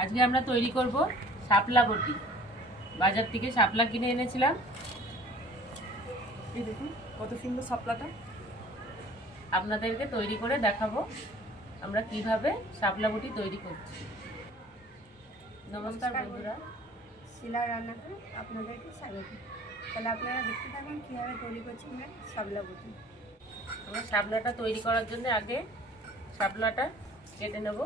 আজকে আমরা তৈরি করব শাপলা বটি। বাজার থেকে শাপলা কিনে এনেছিলাম। এই দেখুন কত সুন্দর শাপলাটা। আপনাদেরকে তৈরি করে দেখাবো আমরা কীভাবে শাপলা বটি তৈরি করছি। নমস্কার বন্ধুরা। শিলা রান্নাঘরে আপনাদেরকে স্বাগত। তাহলে আপনারা দেখতে থাকুন কীভাবে তৈরি করছি আমরা সাবলা বুটি। আমরা শাপলাটা তৈরি করার জন্য আগে শাপলাটা কেটে নেব।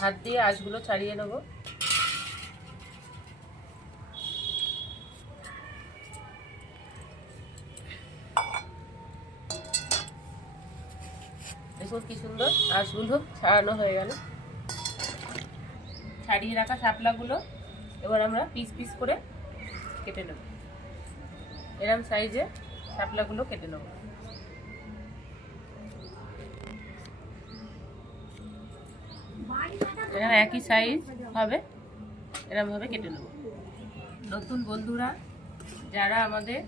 হাত দিয়ে আঁশগুলো ছাড়িয়ে নেব। দেখুন কি সুন্দর আঁশগুলো ছাড়ানো হয়ে গেল। ছাড়িয়ে রাখা শাপলাগুলো এবার আমরা পিস পিস করে কেটে নেব। এরম সাইজে শাপলাগুলো কেটে নেব। এখানে একই সাইজ হবে। এরমভাবে কেটে নেব। নতুন বন্ধুরা, যারা আমাদের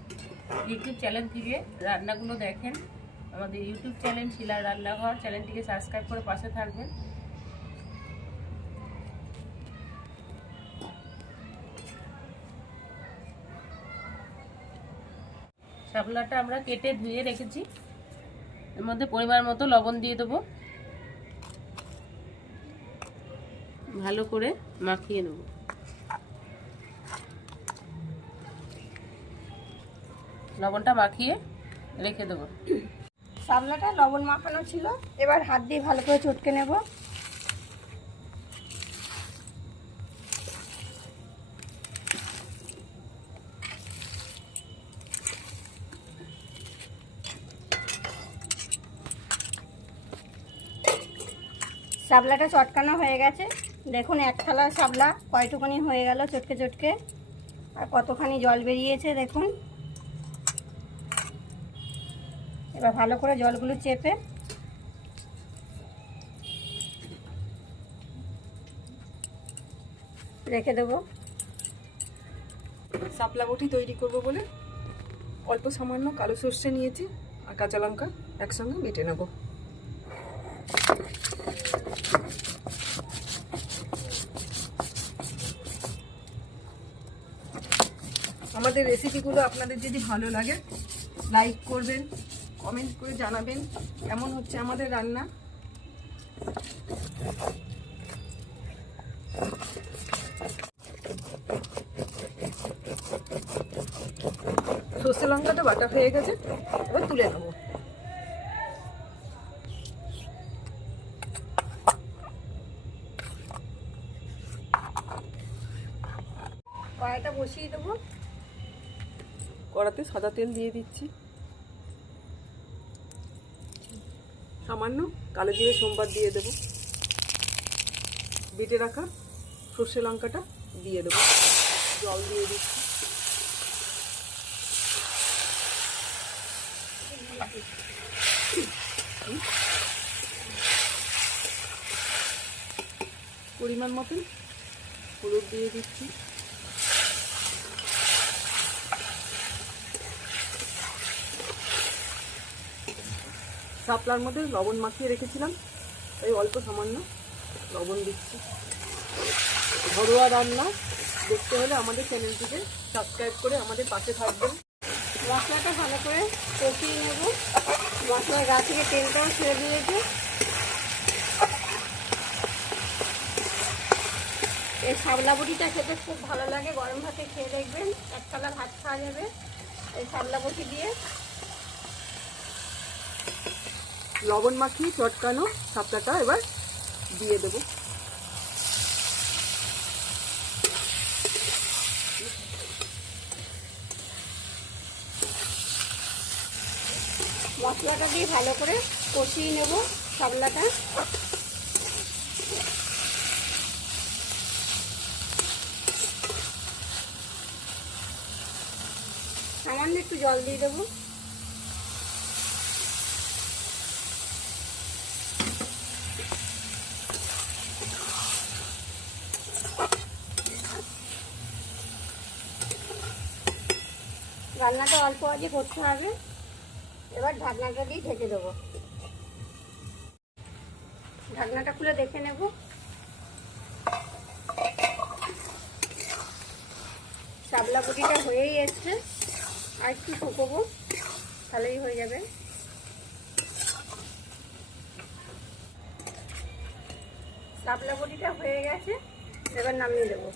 ইউটিউব চ্যানেল থেকে রান্নাগুলো দেখেন, আমাদের ইউটিউব চ্যানেল শিলা রান্নাঘর চ্যানেলটিকে সাবস্ক্রাইব করে পাশে থাকবেন। শাপলাটা আমরা কেটে ধুয়ে রেখেছি। এর মধ্যে পরিমাণ মতো লবণ দিয়ে দেবো। ভালো করে মাখিয়ে নেব। লবণটা মাখিয়ে রেখে দেবো। সাবলাটা লবণ মাখানো ছিল। এবার হাত দিয়ে ভালো করে চটকে নেব। সাবলাটা চটকানো হয়ে গেছে। দেখুন, এক থালা সাবলা কয়টুকুনি হয়ে গেল চটকে চটকে। আর কতখানি জল বেরিয়েছে দেখুন। এবার ভালো করে জলগুলো চেপে। রেখে দেবো। শাপলা বটি তৈরি করব বলে অল্প সামান্য কালো সর্ষে নিয়েছি আর কাঁচা লঙ্কা একসঙ্গে বেটে নেব। আমাদের রেসিপিগুলো আপনাদের যদি ভালো লাগে লাইক করবেন কমেন্ট করে জানাবেন কেমন হচ্ছে আমাদের রান্না। সর্ষে লঙ্কাটা বাটা হয়ে গেছে, এবার তুলে নেব। কড়াইটা বসিয়ে দেবো। কড়াতে সাদা তেল দিয়ে দিচ্ছি। সামান্য কালো জিরে সোমবার দিয়ে দেবো। বেটে রাখা সর্ষে লঙ্কাটা দিয়ে দেবো। জল দিয়ে দিচ্ছি। পরিমাণ মতন হলুদ দিয়ে দিচ্ছি। শাপলার মধ্যে লবণ মাখিয়ে রেখেছিলাম। তাই অল্প সামান্য লবণ দিচ্ছি। ঘরোয়া রান্না দেখতে হলে আমাদের চ্যানেলটিকে সাবস্ক্রাইব করে আমাদের পাশে থাকবেন। মশলাটা ভালো করে কষিয়ে নেব। মশলার গা থেকে তেলটাও ছেড়ে দিয়েছে। এই সাবলা বটিটা খেতে খুব ভালো লাগে। গরম ভাতে খেয়ে দেখবেন। এক থালা ভাত খাওয়া যাবে। এই সাবলা বটি দিয়ে লবণ মাখিয়ে চটকানো শাপলাটা এবার দিয়ে দেবো। মশলাটা দিয়ে ভালো করে কষিয়ে নেব সাবলাটা সামান্য একটু জল দিয়ে দেবো। রান্নাটা অল্প আজে করতে হবে। এবার ঢাকনাটা দিয়ে ঢেকে দেবো। ঢাকনাটা খুলে দেখে নেব। শাপলা বটিটা হয়েই এসছে। আর একটু শুকোবো, তাহলেই হয়ে যাবে। শাপলা বটিটা হয়ে গেছে, এবার নামিয়ে দেবো।